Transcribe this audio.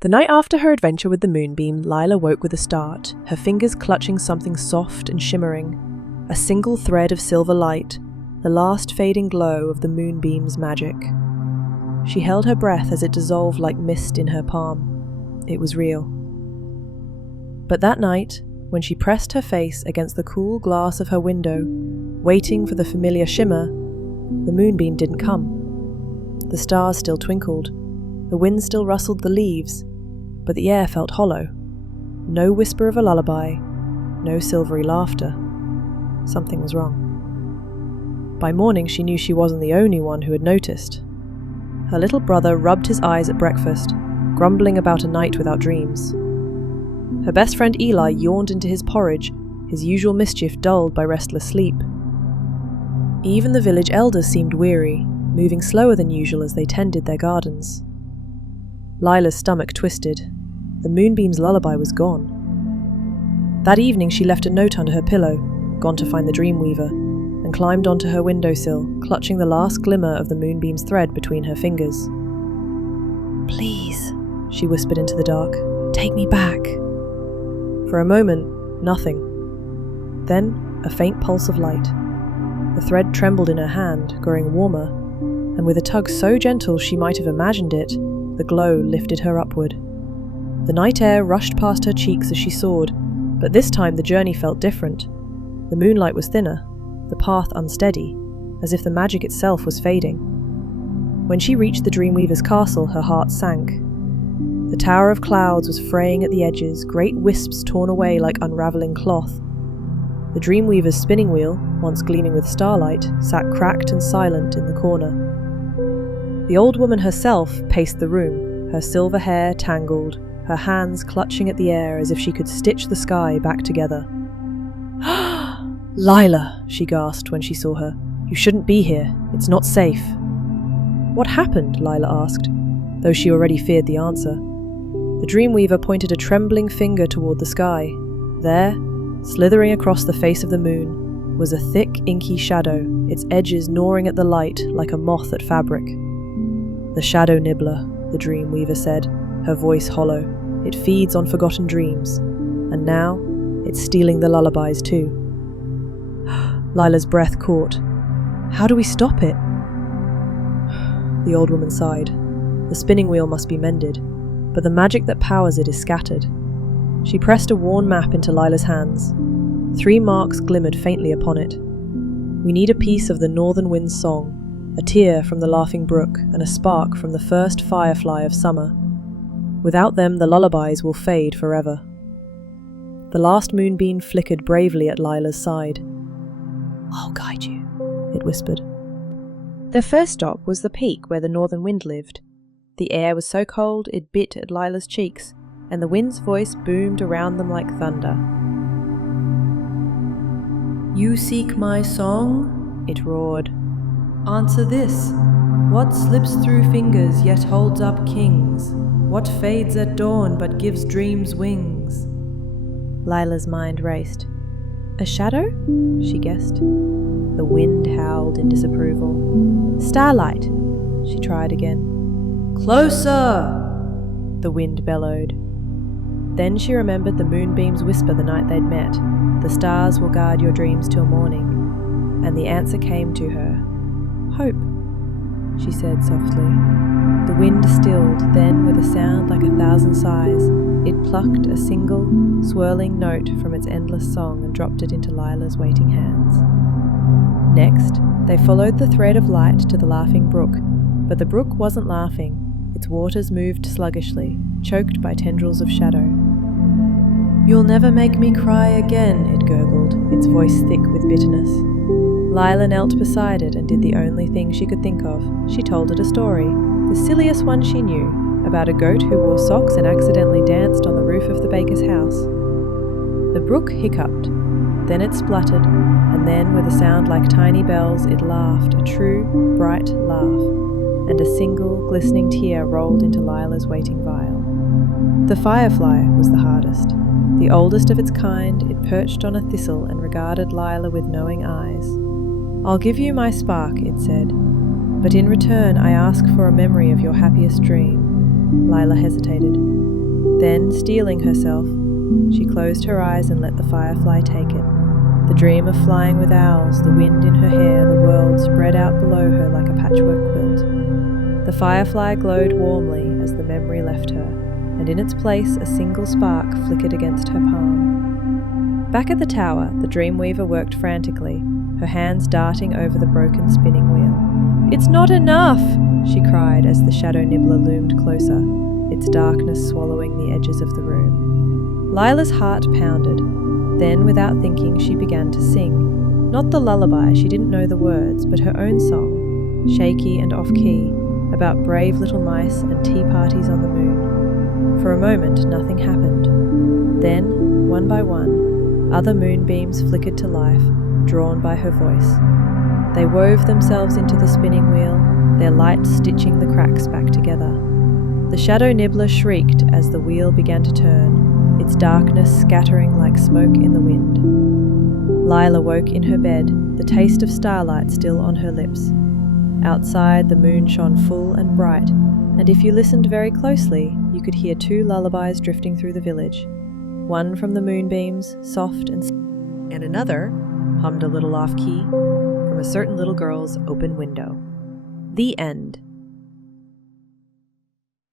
The night after her adventure with the Moonbeam, Lila woke with a start, her fingers clutching something soft and shimmering. A single thread of silver light, the last fading glow of the Moonbeam's magic. She held her breath as it dissolved like mist in her palm. It was real. But that night, when she pressed her face against the cool glass of her window, waiting for the familiar shimmer, the Moonbeam didn't come. The stars still twinkled, the wind still rustled the leaves, but the air felt hollow. No whisper of a lullaby, no silvery laughter. Something was wrong. By morning she knew she wasn't the only one who had noticed. Her little brother rubbed his eyes at breakfast, grumbling about a night without dreams. Her best friend Eli yawned into his porridge, his usual mischief dulled by restless sleep. Even the village elders seemed weary, moving slower than usual as they tended their gardens. Lila's stomach twisted. The Moonbeam's lullaby was gone. That evening she left a note under her pillow, gone to find the Dreamweaver, and climbed onto her windowsill, clutching the last glimmer of the Moonbeam's thread between her fingers. "Please," she whispered into the dark, "take me back." For a moment, nothing. Then, a faint pulse of light. The thread trembled in her hand, growing warmer, and with a tug so gentle she might have imagined it, the glow lifted her upward. The night air rushed past her cheeks as she soared, but this time the journey felt different. The moonlight was thinner, the path unsteady, as if the magic itself was fading. When she reached the Dreamweaver's castle, her heart sank. The tower of clouds was fraying at the edges, great wisps torn away like unravelling cloth. The Dreamweaver's spinning wheel, once gleaming with starlight, sat cracked and silent in the corner. The old woman herself paced the room, her silver hair tangled, her hands clutching at the air as if she could stitch the sky back together. "Lila," she gasped when she saw her. "You shouldn't be here. It's not safe." "What happened?" Lila asked, though she already feared the answer. The Dreamweaver pointed a trembling finger toward the sky. There, slithering across the face of the moon, was a thick, inky shadow, its edges gnawing at the light like a moth at fabric. "The Shadow Nibbler," the Dreamweaver said, her voice hollow. "It feeds on forgotten dreams, and now it's stealing the lullabies too." Lila's breath caught. "How do we stop it?" The old woman sighed. "The spinning wheel must be mended, but the magic that powers it is scattered." She pressed a worn map into Lila's hands. 3 marks glimmered faintly upon it. "We need a piece of the northern wind's song, a tear from the laughing brook, and a spark from the first firefly of summer. Without them the lullabies will fade forever." The last moonbeam flickered bravely at Lila's side. "I'll guide you," it whispered. Their first stop was the peak where the northern wind lived. The air was so cold it bit at Lila's cheeks, and the wind's voice boomed around them like thunder. "You seek my song?" it roared. "Answer this. What slips through fingers yet holds up kings? What fades at dawn but gives dreams wings?" Lila's mind raced. "A shadow?" she guessed. The wind howled in disapproval. "Starlight," she tried again. "Closer!" the wind bellowed. Then she remembered the Moonbeam's whisper the night they'd met. "The stars will guard your dreams till morning." And the answer came to her. "Hope," she said softly. The wind stilled, then with a sound like 1,000 sighs, it plucked a single, swirling note from its endless song and dropped it into Lila's waiting hands. Next, they followed the thread of light to the laughing brook, but the brook wasn't laughing. Its waters moved sluggishly, choked by tendrils of shadow. "You'll never make me cry again," it gurgled, its voice thick with bitterness. Lila knelt beside it and did the only thing she could think of. She told it a story, the silliest one she knew, about a goat who wore socks and accidentally danced on the roof of the baker's house. The brook hiccuped, then it spluttered, and then, with a sound like tiny bells, it laughed, a true, bright laugh, and a single, glistening tear rolled into Lila's waiting vial. The firefly was the hardest. The oldest of its kind, it perched on a thistle and regarded Lila with knowing eyes. "I'll give you my spark," it said, "but in return I ask for a memory of your happiest dream." Lila hesitated. Then, steeling herself, she closed her eyes and let the firefly take it. The dream of flying with owls, the wind in her hair, the world spread out below her like a patchwork quilt. The firefly glowed warmly as the memory left her, and in its place a single spark flickered against her palm. Back at the tower, the Dreamweaver worked frantically, her hands darting over the broken spinning wheel. "It's not enough!" she cried as the shadow nibbler loomed closer, its darkness swallowing the edges of the room. Lila's heart pounded. Then, without thinking, she began to sing. Not the lullaby, she didn't know the words, but her own song, shaky and off-key, about brave little mice and tea parties on the moon. For a moment, nothing happened. Then, one by one, other moonbeams flickered to life, drawn by her voice. They wove themselves into the spinning wheel, their light stitching the cracks back together. The shadow nibbler shrieked as the wheel began to turn, its darkness scattering like smoke in the wind. Lila woke in her bed, the taste of starlight still on her lips. Outside, the moon shone full and bright, and if you listened very closely, you could hear two lullabies drifting through the village. One from the moonbeams, soft and another, hummed a little off-key, from a certain little girl's open window. The end.